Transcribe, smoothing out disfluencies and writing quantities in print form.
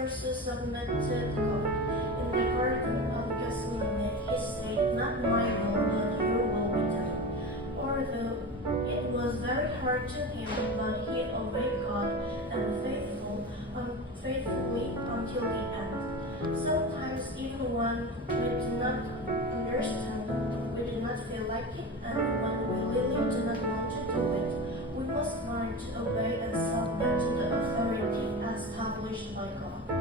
also submitted God. In the Garden of Gethsemane, he said, "Not my will, but your will be done." Although it was very hard to him, but he obeyed God and faithfully until the end. Sometimes, even when we do not understand, we do not feel like it, and when we really do not want to do it, we must learn to obey and submit to the authority established by God.